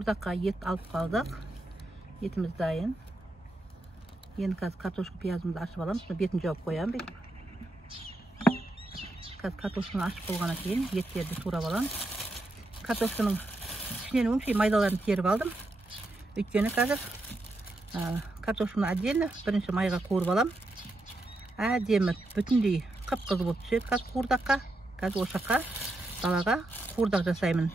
Buradaki et alıp kaldık. Etimiz dayın. Yeni kartoşku piyazımızı açıp alalım. Sonra betini cevap koyalım. Kartoşkunu açıp olgana keyin etlerdi tuğrap alalım. Kartoşkunun içine maydalarını terip aldım. Ötkeni қазір kartoşkunu отдельно birinchi mayga ko'rib alam. Әдемі бүтіндей қып-қызыл болып түседі. Қазір қуырдаққа, қазір осы жаққа далаға қуырдақ жасаймын.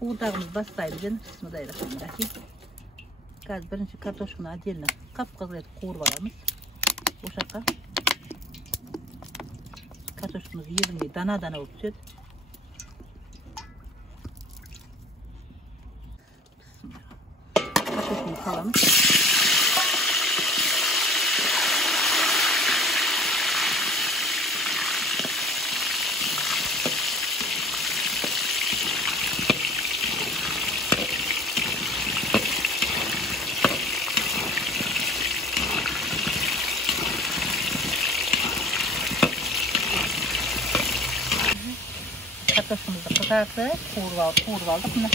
Қуырдағымыз бастайды. Bismillahirrahmanirrahim. Қазір бірінші картошканы отдельно қап-қызыл етіп қуырып аламыз. Осы жаққа картошкамыз егілмей дана-дана болып түседі. Картошканы саламыз. Kartoşkumuzu kızartıp қуырып aldık. Mine.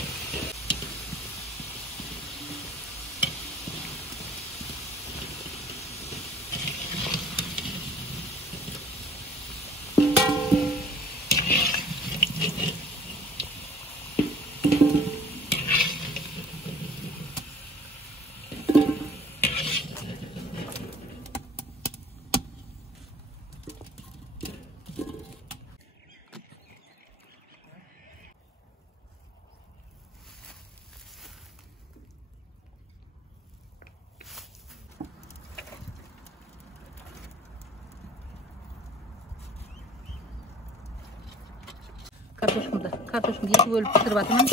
Kartoşkumdu iki bölüp pişirip atımın.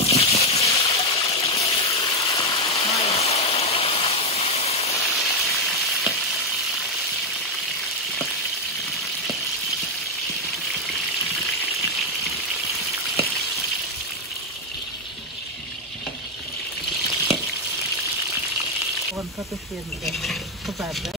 Oğlum kartoşlarımızı kızardı.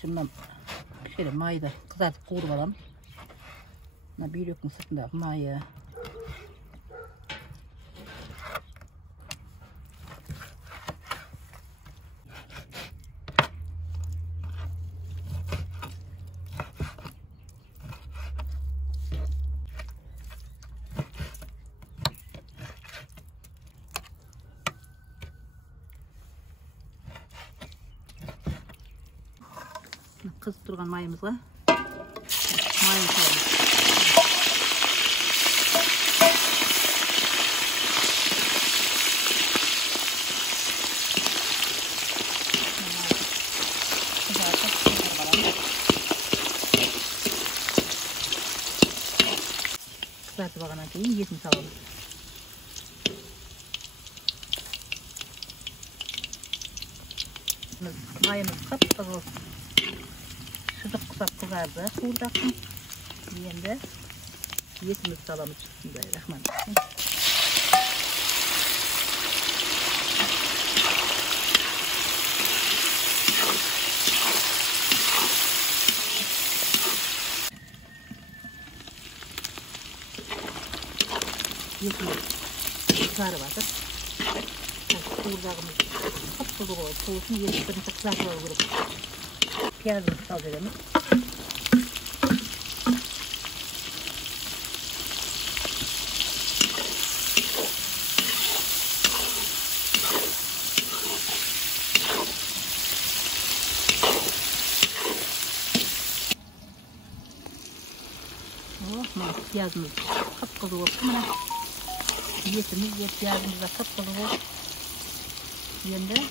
Şimdi şöyle mayı da kızartıp kavurып alalım. Büyüklüğün sırtındaki mayı. Kızıp durgan mayımızga mayını salamiz. Kızartıp algandan keyin etini salamiz. Mayımız kıp-kızıl Şuzuq qısap kızardı. Quvurdaqın. Endi etimiz salamiz. Bismillahirrahmanirrahim. етіміз қызарып жатыр. Қуырдағымыз қып-қызыл болып сол үшін етін бірінші қызартып алу керек. Пиязымызды салып жібереміз. Piyazımız kıpkızıl oldu. Etimiz de piyazımız da kıpkızıl oldu. Şimdi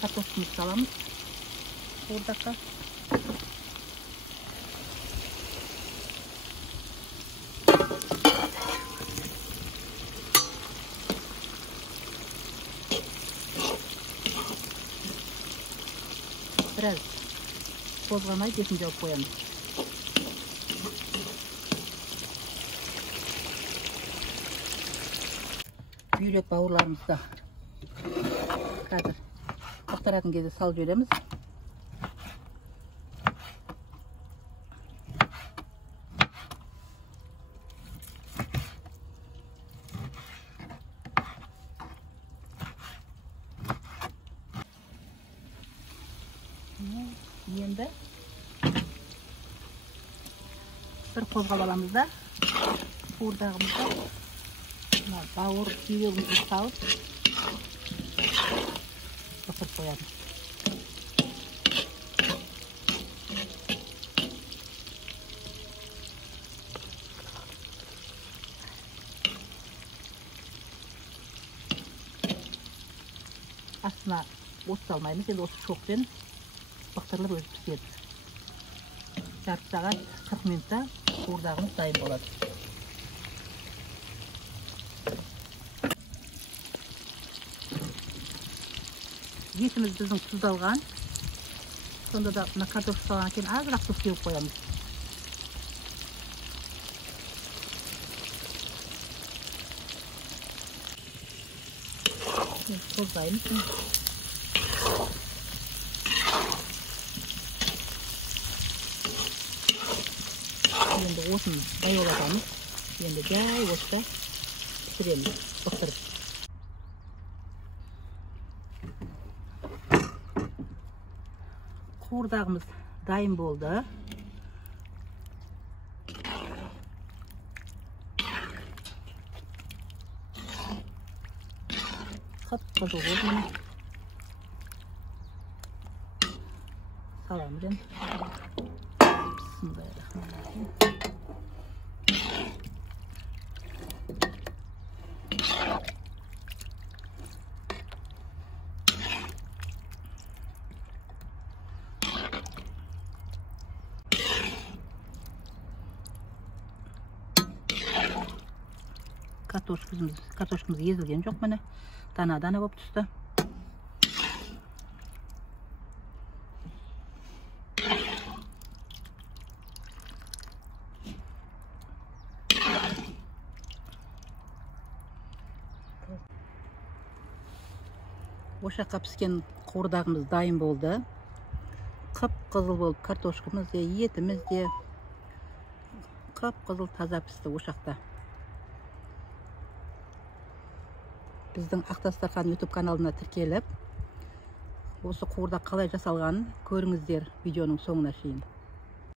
kartofumuzu salamız. Buradaki biraz bozlamayıp etini alıp koyalım. Büyülek bavurlarımızı da қазір ақтаратын кезде салып жібереміз. Енді бір қозғап аламыз да қуырдағымызды бауыр бүйрегімізді салып ысырып қоямыз. Астына от салмаймыз, енді осы шоқпен бақтырылып өзі піседі. Жарты сағат 40 минутта қуырдағымыз дайын болады. Етіміз біздің тұздалған. Сонда да мына картоп салғаннан кейін азырақ тұз сеуіп қоямыз. Қоздаймыз. Енді отын дайыладамыз. Енді жай отта пісіреміз, бақтырып. Қуырдағымыз дайын болды. Қып-қызыл болды. Salamız енді. Bismillahirrahmanirrahim. Kartoşkamız ezilген жоқ, міне дана-дана болып түсті. Ошаққа піскен қуырдағымыз дайын болды. Қып-қызыл болып картошкамыз де, етіміз де қып-қызыл таза пісті ошақта. Біздің Ақтастархан YouTube каналына тіркеліп, осы қуырдақ қалай жасалғанын көріңіздер видеоның соңына шейін.